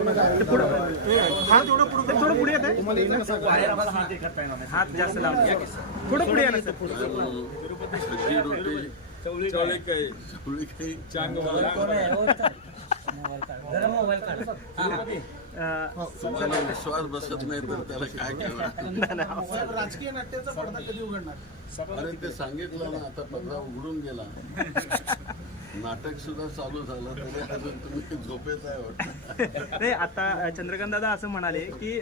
ते पुढं हा थोडं पुढं थोडं पुढे येत आहे. हात जास्त लांब थोडं पुढे या ना सर. सज्जी रोटी चवळीकाई चवळीकाई अं, तुम्हाला विश्वास बसत नाही तर त्याला काय केलं राजकीय नाट्याचा पडदा कधी उघडणार? अरे ते सांगितलं ना आता पडदा उघडून गेला. नाटक सुद्धा चालू झालं तरी अजून तुम्ही झोपेत आहे वाटतं. नाही आता चंद्रकांत दादा असं म्हणाले की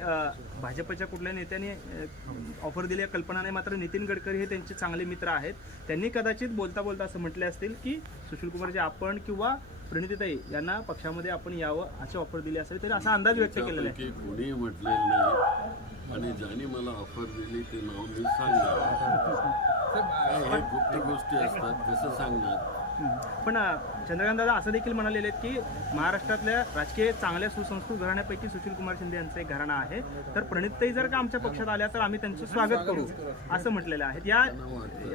भाजपच्या कुठल्या नेत्याने ऑफर दिली आहे कल्पना नाही मात्र नितीन गडकरी हे त्यांचे चांगले मित्र आहेत. त्यांनी कदाचित बोलता बोलता असं म्हटले असतील की सुशील कुमारजी आपण किंवा प्रणितीताई यांना पक्षामध्ये आपण यावं अशी ऑफर दिली असेल तरी असा अंदाज व्यक्त केलेला आहे. कोणी म्हटलेलं नाही आणि ज्याने मला ऑफर दिली ते नाव मी सांगणार. हे गोष्टी असतात कसं सांगणार. पण चंद्रकांत दादा असं देखील म्हणालेले आहेत की महाराष्ट्रातल्या राजकीय चांगल्या सुसंस्कृत घराण्यापैकी सुशील कुमार शिंदे यांचं एक घराणं आहे. तर प्रणितताई जर का आमच्या पक्षात आल्या तर आम्ही त्यांचं स्वागत करू असं म्हटलेलं आहे. या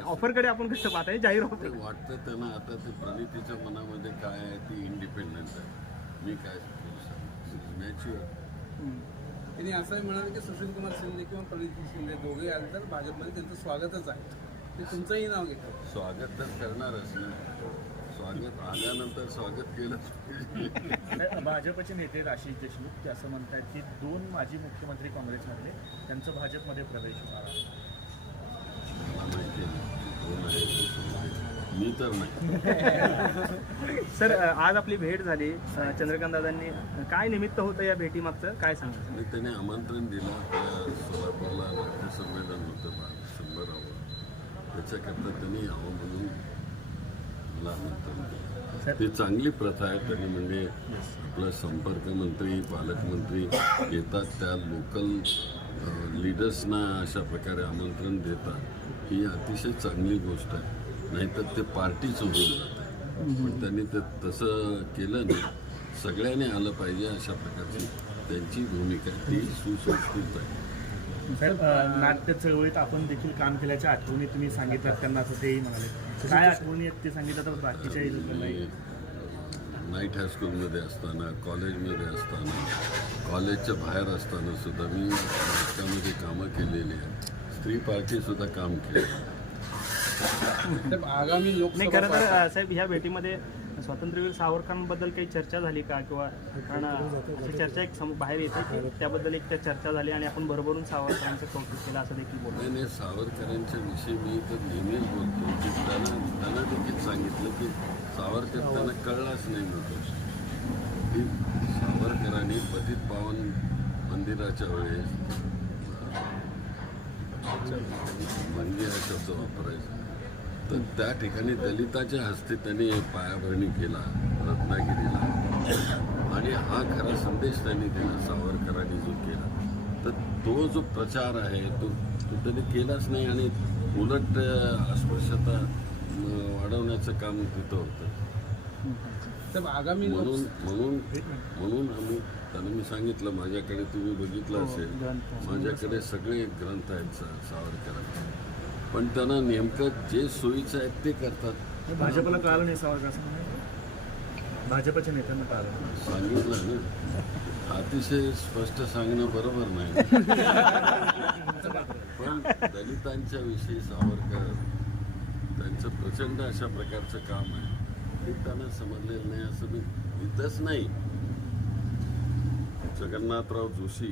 ऑफरकडे आपण कसं पाहताय जाहीर ऑफर ते वाटतं त्यांना आता ते प्रणितीच्या मनामध्ये काय आहे ती इंडिपेंडंट आहे. मी काय मॅच्युअर त्यांनी असंही म्हणाले की सुशील कुमार शिंदे किंवा प्रणिती शिंदे दोघे आले तर भाजपमध्ये त्यांचं स्वागतच आहे. ते तुमचंही नाव घेतात स्वागत तर करणारच ना स्वागत आल्यानंतर स्वागत पाहिजे. भाजपचे नेते राशीद देशमुख ते असं म्हणतात की दोन माजी मुख्यमंत्री काँग्रेसमधले त्यांचं भाजपमध्ये प्रवेश होणार आहे. मला माहिती आहे कोण आहे कोण आहे. मी तर नाही सर अ, आज आपली भेट झाली अ, चंद्रकांत दादांनी काय निमित्त होतं या भेटीमागचं काय सांगा आणि त्याने आमंत्रण दिलं त्या सोलापूरला नाट्य संमेलन होतं त्याच्याकरता त्यांनी यावं म्हणून मला आमंत्रण ती चांगली प्रथा आहे त्यांनी म्हणजे आपलं संपर्क मंत्री पालकमंत्री येतात त्या लोकल लिडर्सना अशा प्रकारे आमंत्रण देतात. ही अतिशय चांगली गोष्ट आहे. नाहीतर ते पार्टीच होऊन जाते पण त्यांनी ते तसं केलं नाही. सगळ्यांनी आलं पाहिजे अशा प्रकारची त्यांची भूमिका. ती सुसंस्कृत आहे. साहेब नाट्य चळवळीत आपण देखील काम केल्याच्या आठवणी तुम्ही सांगितल्यात त्यांना असं तेही म्हणाले. काय आठवणी आहेत ते सांगितलं तर मी नाईट हायस्कूलमध्ये असताना कॉलेजमध्ये असताना कॉलेजच्या बाहेर असताना सुद्धा मी नाटकामध्ये कामं केलेली आहेत. स्त्री पार्टीसुद्धा काम केलं आगामी नाही लोकसभा खरं तर साहेब ह्या भेटीमध्ये स्वातंत्र्यवीर सावरकरांबद्दल काही चर्चा झाली का? किंवा कारण अशी चर्चा एक सम- बाहेर येते की त्याबद्दल एक त्या चर्चा झाली आणि आपण भरभरून सावरकरांचं कौतुक केलं असं देखील बोलतो नाही नाही सावरकरांच्या विषयी मी तर नेहमीच बोलतो की त्यांना त्यांना देखील सांगितलं की सावरकर त्यांना कळलाच नाही मिळतो की सावरकरांनी पतित पावन मंदिराच्या वेळेस मंदिराचा म्हणजे हा वापरायचा. तर त्या ठिकाणी दलिताच्या हस्ते त्यांनी पायाभरणी केला रत्नागिरीला. आणि हा खरा संदेश त्यांनी दिला सावरकरांनी जो केला. तर तो जो प्रचार आहे तो तो त्यांनी केलाच नाही आणि उलट अस्पृश्यता वाढवण्याचं काम तिथं होतं. आगामी म्हणून म्हणून म्हणून आम्ही त्यांना मी सांगितलं माझ्याकडे तुम्ही बघितलं असेल. ग्रंथ. माझ्याकडे सगळे ग्रंथ आहेत सावरकरांचे. पण त्यांना नेमकं जे सोयीचं आहे ते करतात. भाजपला कळालं नाही सावरकर असं भाजपच्या नेत्यांना कळालं नाही. सांगितलं ना. अतिशय स्पष्ट सांगणं बरोबर नाही. पण दलितांच्या विषयी सावरकर त्यांचं प्रचंड अशा प्रकारचं काम आहे. ते त्यांना समजलेलं नाही असं मी इथंच नाही. जगन्नाथराव जोशी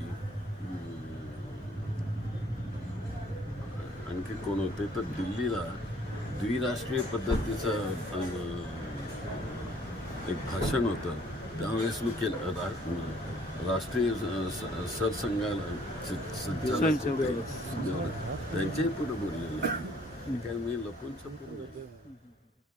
आणखी कोण होते तर दिल्लीला द्विराष्ट्रीय पद्धतीचं एक भाषण होतं त्यावेळेस मी केलं राष्ट्रीय सरसंघाला. त्यांच्याही पुढे बोललेलं. काय मी लपून छपून.